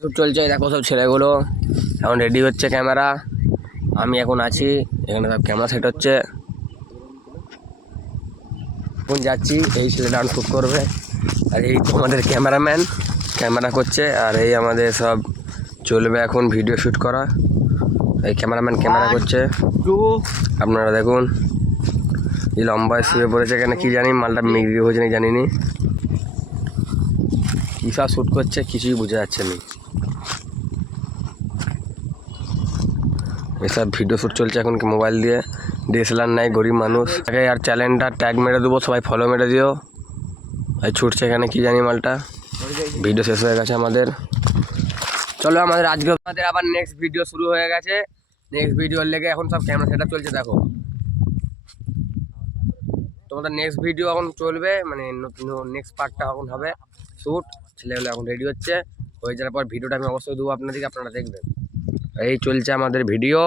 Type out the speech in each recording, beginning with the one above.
Shoot চলছে, দেখো সব ছেলেগুলো এখন রেডি হচ্ছে। ক্যামেরা আমি এখন আছি এখানে, সব ক্যামেরা সেট হচ্ছে। এখন যাচ্ছি, এই ছেলেটা শ্যুট করবে, আর এই তো আমাদের ক্যামেরাম্যান ক্যামেরা করছে, আর এই আমাদের সব চলবে এখন ভিডিও শ্যুট করা। এই ক্যামেরাম্যান ক্যামেরা করছে, আপনারা দেখুন। এই লম্বায় শুয়ে পড়েছে এখানে, কি জানি মালটা মিগড়ি হয়েছে নাকি জানিনি, কী সব শ্যুট করছে কিছুই বোঝা যাচ্ছে না। এসব ভিডিও শ্যুট চলছে এখন মোবাইল দিয়ে, ডিএসএলআর নাই, গরিব মানুষ। আর চ্যানেলটা ট্যাগ মেরে দেবো, সবাই ফলো মেরে দিও। ভাই ছুটছে এখানে কি জানি মালটা। ভিডিও শেষ হয়ে গেছে আমাদের, চলো আমাদের আজকে আবার নেক্সট ভিডিও শুরু হয়ে গেছে। নেক্সট ভিডিওর লেগে এখন সব ক্যামেরা সেট চলছে। দেখো তোমাদের নেক্সট ভিডিও এখন চলবে, মানে নেক্সট পার্টটা এখন হবে শ্যুট। ছেলেগুলো এখন রেডি হচ্ছে, হয়ে যাওয়ার পর ভিডিওটা আমি অবশ্যই দেবো আপনাদেরকে, আপনারা দেখবেন। এই চলছে আমাদের ভিডিও,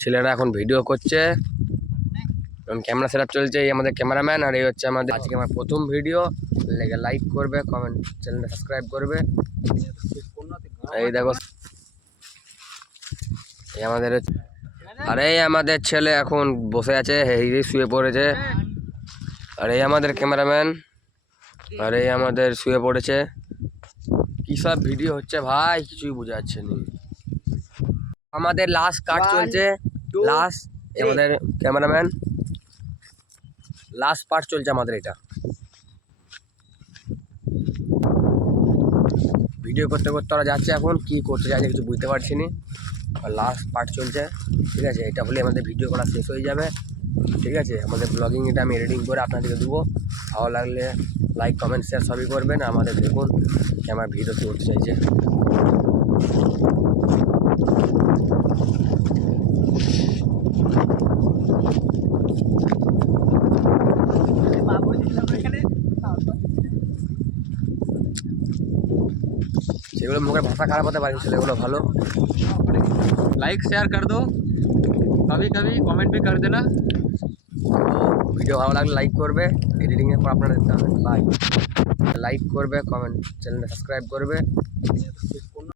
ছেলেরা এখন ভিডিও করছে, ক্যামেরা সেট চলছে। এই আমাদের ক্যামেরাম্যান, আর এই হচ্ছে আমাদের আজকে আমার প্রথম ভিডিও। লেগে লাইক করবে, কমেন্ট, চ্যানেলটা সাবস্ক্রাইব করবে। এই দেখো এই আমাদের, আর এই আমাদের ছেলে এখন বসে আছে, এই শুয়ে পড়েছে। আর এই আমাদের ক্যামেরাম্যান, আর এই আমাদের শুয়ে পড়েছে। কি সব ভিডিও হচ্ছে ভাই, কিছুই বোঝা যাচ্ছে না। আমাদের লাস্ট কাট চলছে, লাস্ট আমাদের ক্যামেরাম্যান লাস্ট পার্ট চলছে আমাদের। এটা ভিডিও করতে করতে ওরা যাচ্ছে, এখন কি করতে যাচ্ছে কিছু বুঝতে পারছি না। লাস্ট পার্ট চলছে, ঠিক আছে। এটা হলে আমাদের ভিডিও করা শেষ হয়ে যাবে, ঠিক আছে। আমাদের ব্লগিং এটা আমি এডিটিং করে আপনাদেরকে দেবো। ভালো লাগলে লাইক কমেন্ট শেয়ার সবই করবেন। আমাদের দেখুন আমার ভিডিও করতে চাইছে। সেগুলো মুখের ভাষা খারাপ হতে পারে, ছেলেগুলো ভালো। लाइक शेयर कर दो, कभी कभी कमेंट भी कर देना। ভিডিও ভালো লাগলে লাইক করবে, এডিটিংয়ের পর আপনারা দেখতে হবে। বাই। লাইক করবে, কমেন্ট, চ্যানেলটা সাবস্ক্রাইব করবে।